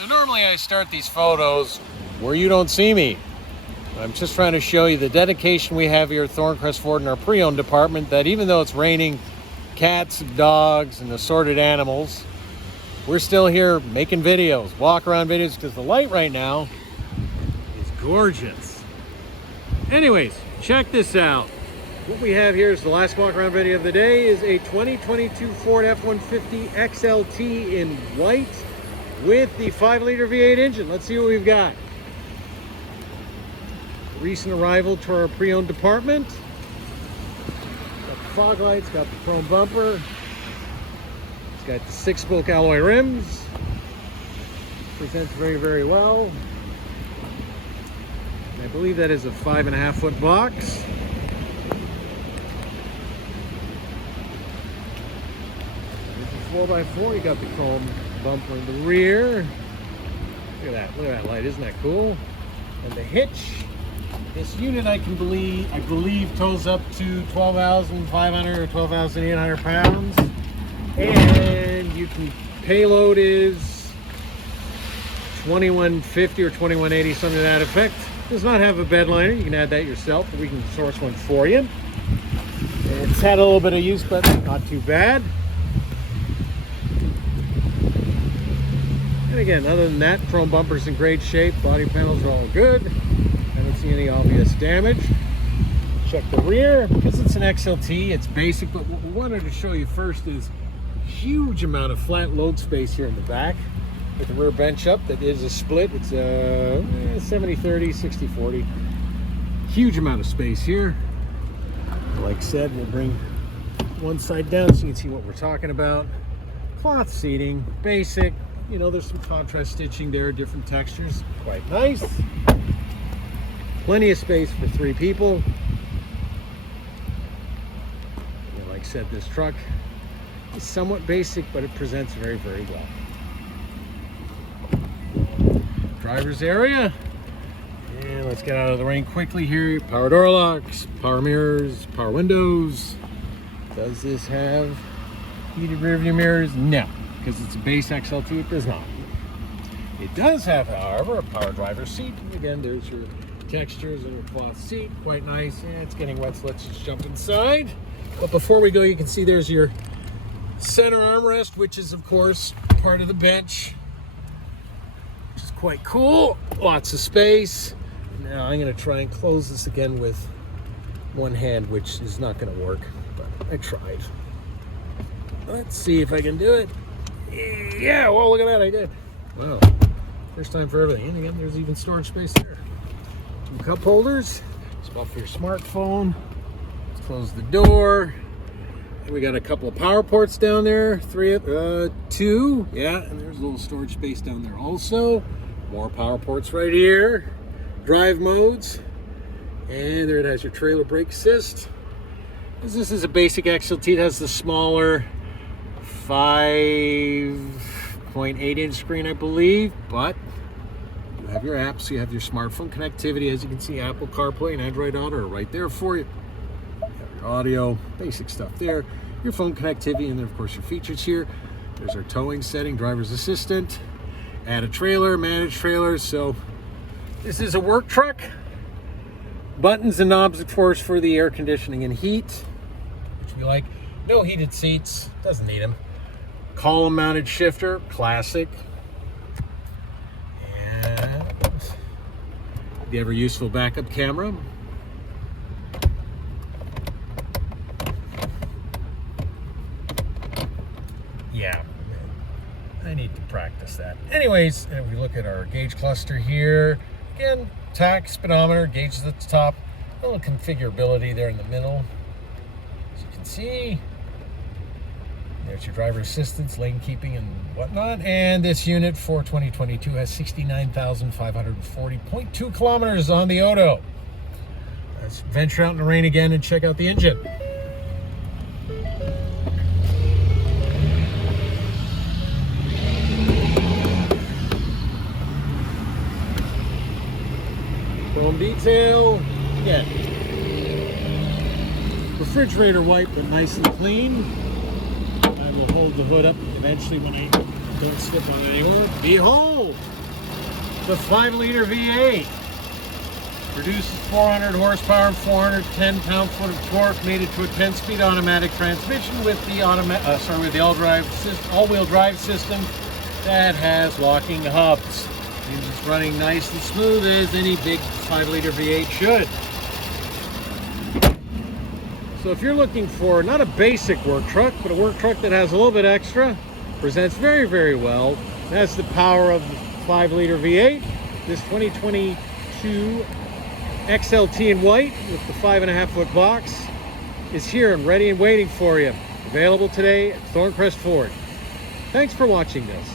So normally I start these photos where you don't see me. I'm just trying to show you the dedication we have here at Thorncrest Ford in our pre-owned department, that even though it's raining cats, dogs, and assorted animals, we're still here making videos, walk around videos, because the light right now is gorgeous. Anyways, check this out. What we have here is the last walk around video of the day is a 2022 Ford F150 XLT in white with the 5-liter V8 engine. Let's see what we've got. Recent arrival to our pre-owned department. Got the fog lights, got the chrome bumper. It's got the 6-spoke alloy rims. Presents very, very well. And I believe that is a 5.5-foot box. This is 4x4. You got the chrome bumper in the rear. Look at that light, isn't that cool? And the hitch. This unit I believe tolls up to 12,500 or 12,800 pounds. And you can payload is 2150 or 2180, something to that effect. Does not have a bed liner. You can add that yourself, but we can source one for you. It's had a little bit of use, but not too bad. And again, other than that, chrome bumper's in great shape. Body panels are all good. I don't see any obvious damage. Check the rear. Because it's an XLT, it's basic, but what we wanted to show you first is a huge amount of flat load space here in the back. With the rear bench up, that is a split. It's a 70-30, 60-40. Huge amount of space here. Like I said, we'll bring one side down so you can see what we're talking about. Cloth seating, basic. You know, there's some contrast stitching there, different textures. Quite nice. Plenty of space for 3 people. And like I said, this truck is somewhat basic, but it presents very, very well. Driver's area. And let's get out of the rain quickly here. Power door locks, power mirrors, power windows. Does this have heated rear view mirrors? No, because it's a base XLT, it does not. It does have, however, a power driver's seat. And again, there's your textures and your cloth seat. Quite nice. Yeah, it's getting wet, so let's just jump inside. But before we go, you can see there's your center armrest, which is, of course, part of the bench. Which is quite cool. Lots of space. Now I'm going to try and close this again with one hand, which is not going to work, but I tried. Let's see if I can do it. Yeah, well, look at that, I did. Wow, first time for everything. And again, there's even storage space there. 2 cup holders, spot for your smartphone. Let's close the door. And we got a couple of power ports down there. 2, yeah, and there's a little storage space down there also. More power ports right here. Drive modes, and there it has your trailer brake assist. This is a basic XLT. It has the smaller 5.8-inch screen, I believe, but you have your apps, you have your smartphone connectivity. As you can see, Apple CarPlay and Android Auto are right there for you. You have your audio, basic stuff there, your phone connectivity, and then of course your features here. There's our towing setting, driver's assistant, add a trailer, manage trailers. So this is a work truck. Buttons and knobs, of course, for the air conditioning and heat, which we like. No heated seats, doesn't need them. Column mounted shifter, classic. And the ever useful backup camera. Yeah, I need to practice that. Anyways, and we look at our gauge cluster here. Again, tach, speedometer, gauges at the top. A little configurability there in the middle. As you can see, there's your driver assistance, lane keeping, and whatnot. And this unit for 2022 has 69,540.2 kilometers on the odo. Let's venture out in the rain again and check out the engine. Chrome detail, again, refrigerator wipe, but nice and clean. I will hold the hood up eventually when I Don't slip on it anymore. Behold, the 5-liter V8. Produces 400 horsepower and 410 pound-foot of torque. Made it to a 10-speed automatic transmission with the all-wheel drive system that has locking hubs. Means it's running nice and smooth as any big 5-liter V8 should. So if you're looking for not a basic work truck, but a work truck that has a little bit extra, presents very, very well. That's the power of the 5-liter V8. This 2022 XLT in white with the 5.5-foot box is here and ready and waiting for you. Available today at Thorncrest Ford. Thanks for watching this.